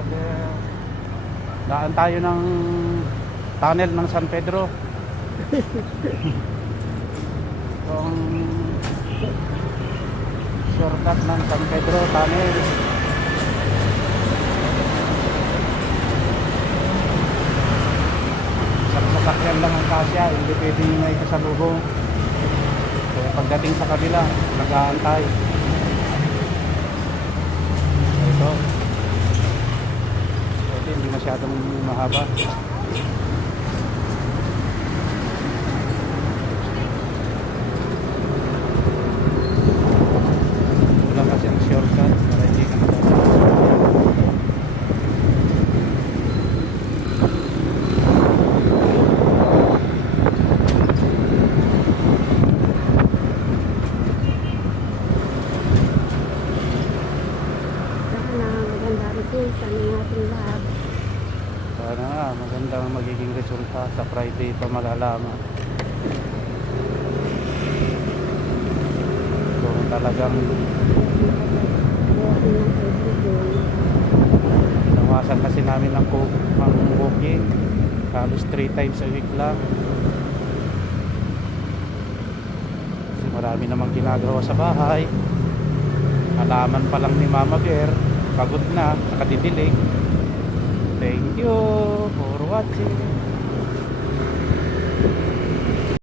brother. Daan tayo ng tunnel ng San Pedro. Itong shortcut ng San Pedro tunnel. Isang sasakyan lang ang kasya, hindi pwedeng may kasalubong. Kaya pagdating sa kabila, nag-aantay. Ito. Ito hindi masyadong mahaba. Wala kasi ang shortcut para hindi ka sana nga magandang magiging resulta sa Friday pa malalaman kung talagang nawasan kasi namin ng booking halos 3 times a week lang kasi marami namang ginagawa sa bahay. Alaman pa lang ni Mama Bear, pagod na, nakadidilig. Thank you for watching.